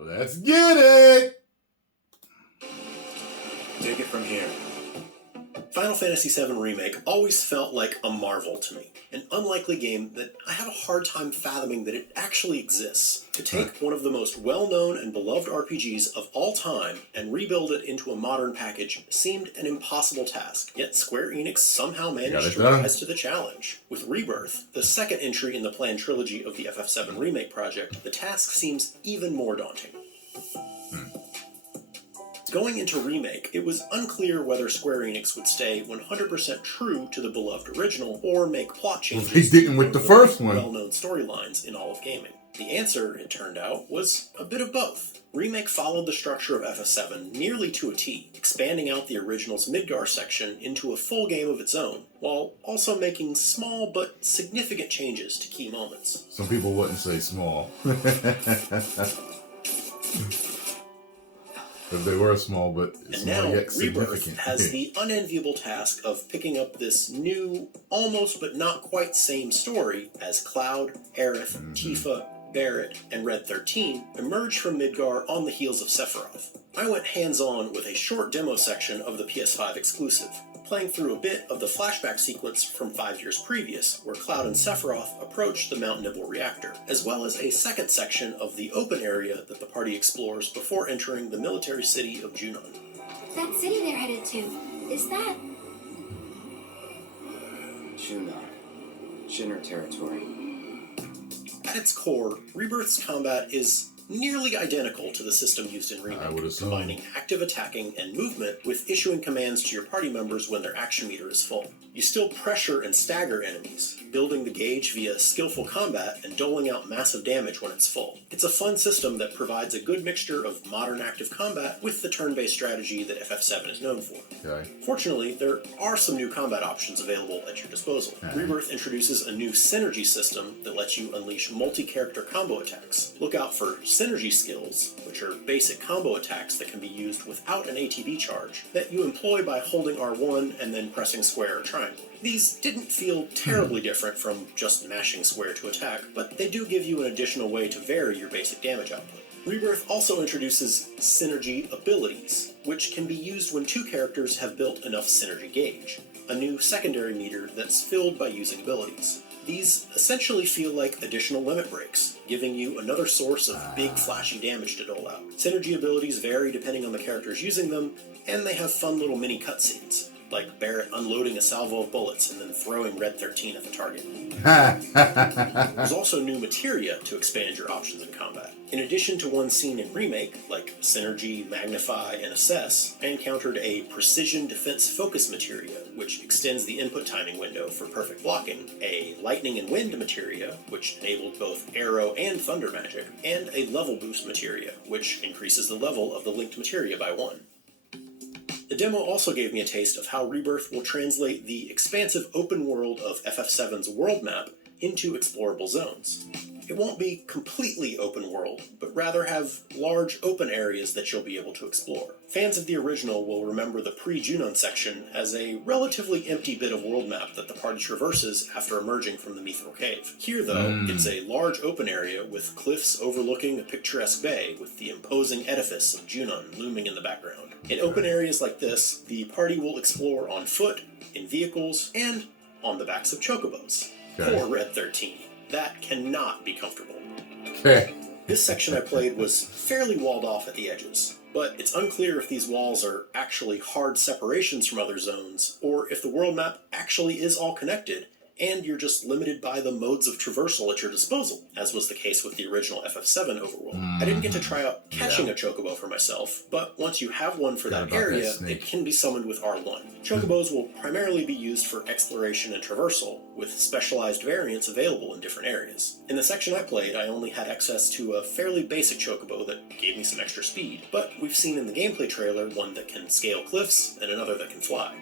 Let's get it! Take it from here. Final Fantasy VII Remake always felt like a marvel to me. An unlikely game that I have a hard time fathoming that it actually exists. To take one of the most well-known and beloved RPGs of all time and rebuild it into a modern package seemed an impossible task, yet Square Enix somehow managed to rise to the challenge. With Rebirth, the second entry in the planned trilogy of the FF7 Remake project, the task seems even more daunting. Going into Remake, it was unclear whether Square Enix would stay 100% true to the beloved original or make plot changes. They didn't with the first one. Well-known storylines in all of gaming. The answer, it turned out, was a bit of both. Remake followed the structure of FF7 nearly to a T, expanding out the original's Midgar section into a full game of its own, while also making small but significant changes to key moments. Some people wouldn't say small. If they were small, but and now, Rebirth has the unenviable task of picking up this new, almost but not quite same story as Cloud, Aerith, Tifa, Barret, and Red 13 emerge from Midgar on the heels of Sephiroth. I went hands-on with a short demo section of the PS5 exclusive, playing through a bit of the flashback sequence from 5 years previous, where Cloud and Sephiroth approach the Mount Nibble reactor, as well as a second section of the open area that the party explores before entering the military city of Junon. That city they're headed to, is that... Junon. Shinra territory. At its core, Rebirth's combat is nearly identical to the system used in Remake, combining active attacking and movement with issuing commands to your party members when their action meter is full. You still pressure and stagger enemies, building the gauge via skillful combat and doling out massive damage when it's full. It's a fun system that provides a good mixture of modern active combat with the turn-based strategy that FF7 is known for. Fortunately, there are some new combat options available at your disposal. Rebirth introduces a new synergy system that lets you unleash multi-character combo attacks. Look out for synergy skills, which are basic combo attacks that can be used without an ATB charge, that you employ by holding R1 and then pressing square or triangle. These didn't feel terribly different from just mashing square to attack, but they do give you an additional way to vary your basic damage output. Rebirth also introduces synergy abilities, which can be used when two characters have built enough synergy gauge, a new secondary meter that's filled by using abilities. These essentially feel like additional limit breaks, giving you another source of big flashy damage to dole out. Synergy abilities vary depending on the characters using them, and they have fun little mini cutscenes, like Barret unloading a salvo of bullets and then throwing Red 13 at the target. There's also new materia to expand your options in combat. In addition to one seen in Remake, like Synergy, Magnify, and Assess, I encountered a Precision Defense Focus materia, which extends the input timing window for perfect blocking, a Lightning and Wind materia, which enabled both Arrow and Thunder magic, and a Level Boost materia, which increases the level of the linked materia by 1. The demo also gave me a taste of how Rebirth will translate the expansive open world of FF7's world map into explorable zones. It won't be completely open world, but rather have large open areas that you'll be able to explore. Fans of the original will remember the pre-Junon section as a relatively empty bit of world map that the party traverses after emerging from the Mithril Cave. Here, though, it's a large open area with cliffs overlooking a picturesque bay with the imposing edifice of Junon looming in the background. In open areas like this, the party will explore on foot, in vehicles, and on the backs of chocobos. Poor Red 13. That cannot be comfortable. This section I played was fairly walled off at the edges, but it's unclear if these walls are actually hard separations from other zones, or if the world map actually is all connected, and you're just limited by the modes of traversal at your disposal, as was the case with the original FF7 overworld. I didn't get to try out catching a chocobo for myself, but once you have one for that area, it can be summoned with R1. Chocobos will primarily be used for exploration and traversal, with specialized variants available in different areas. In the section I played, I only had access to a fairly basic chocobo that gave me some extra speed, but we've seen in the gameplay trailer one that can scale cliffs and another that can fly.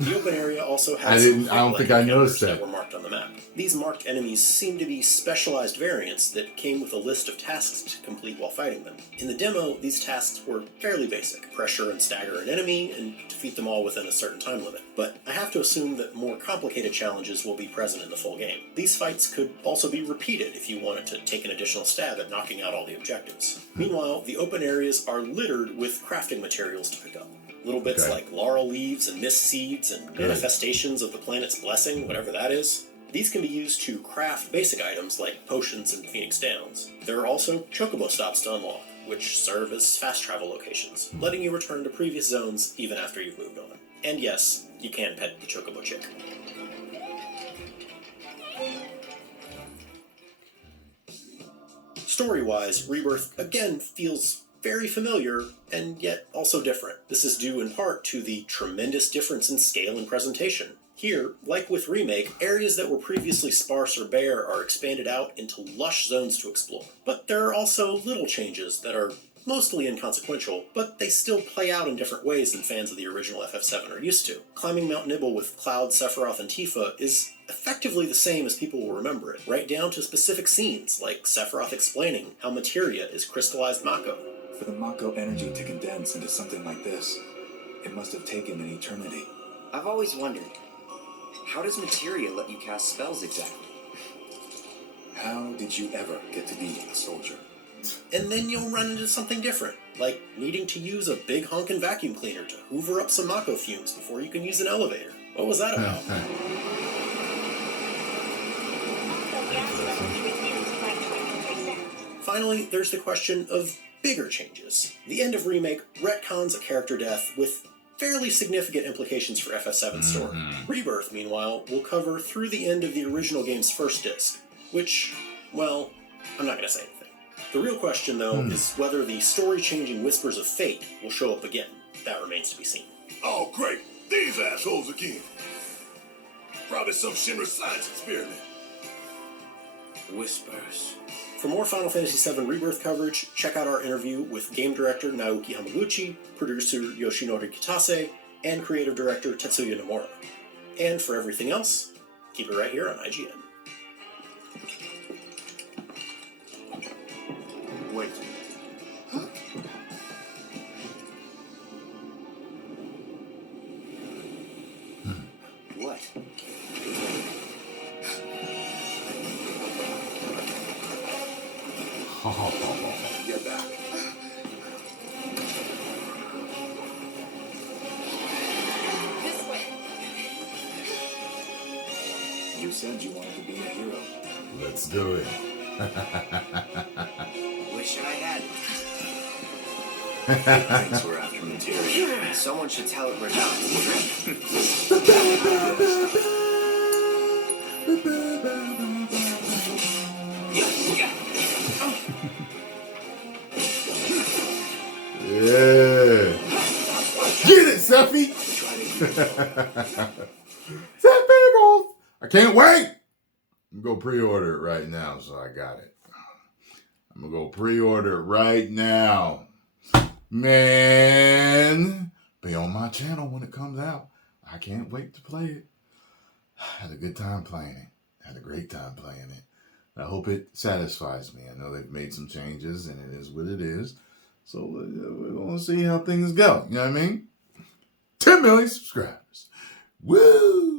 The open area also has I don't think I noticed that. Were marked on the map. These marked enemies seem to be specialized variants that came with a list of tasks to complete while fighting them. In the demo, these tasks were fairly basic. Pressure and stagger an enemy, and defeat them all within a certain time limit. But I have to assume that more complicated challenges will be present in the full game. These fights could also be repeated if you wanted to take an additional stab at knocking out all the objectives. Meanwhile, the open areas are littered with crafting materials to pick up. Little bits like laurel leaves and mist seeds and manifestations of the planet's blessing, whatever that is. These can be used to craft basic items like potions and Phoenix Downs. There are also chocobo stops to unlock, which serve as fast travel locations, letting you return to previous zones even after you've moved on. And yes, you can pet the chocobo chick. Story-wise, Rebirth again feels very familiar, and yet also different. This is due in part to the tremendous difference in scale and presentation. Here, like with Remake, areas that were previously sparse or bare are expanded out into lush zones to explore. But there are also little changes that are mostly inconsequential, but they still play out in different ways than fans of the original FF7 are used to. Climbing Mount Nibble with Cloud, Sephiroth, and Tifa is effectively the same as people will remember it, right down to specific scenes, like Sephiroth explaining how materia is crystallized Mako. For the Mako energy to condense into something like this, it must have taken an eternity. I've always wondered, how does materia let you cast spells exactly? How did you ever get to be a soldier? And then you'll run into something different, like needing to use a big honkin' vacuum cleaner to hoover up some Mako fumes before you can use an elevator. What was that about? Finally, there's the question of bigger changes. The end of Remake retcons a character death with fairly significant implications for FF7's story. Rebirth, meanwhile, will cover through the end of the original game's first disc, which, well, I'm not going to say anything. The real question, though, is whether the story-changing whispers of fate will show up again. That remains to be seen. Oh, great! These assholes again! Probably some Shinra science experiment. Whispers. For more Final Fantasy VII Rebirth coverage, check out our interview with game director Naoki Hamaguchi, producer Yoshinori Kitase, and creative director Tetsuya Nomura. And for everything else, keep it right here on IGN. Wait. What? Get back. This way. You said you wanted to be a hero. Let's do it. Wish I had. Thanks we're after materia. Someone should tell it we're not. Yeah. Get it, Sephi! Sephi, both! I can't wait! I'm going to pre-order it right now, so I got it. I'm going to go pre-order it right now. Man, be on my channel when it comes out. I can't wait to play it. I had a good time playing it. I had a great time playing it. I hope it satisfies me. I know they've made some changes, and it is what it is. So we're going to see how things go. You know what I mean? 10 million subscribers. Woo!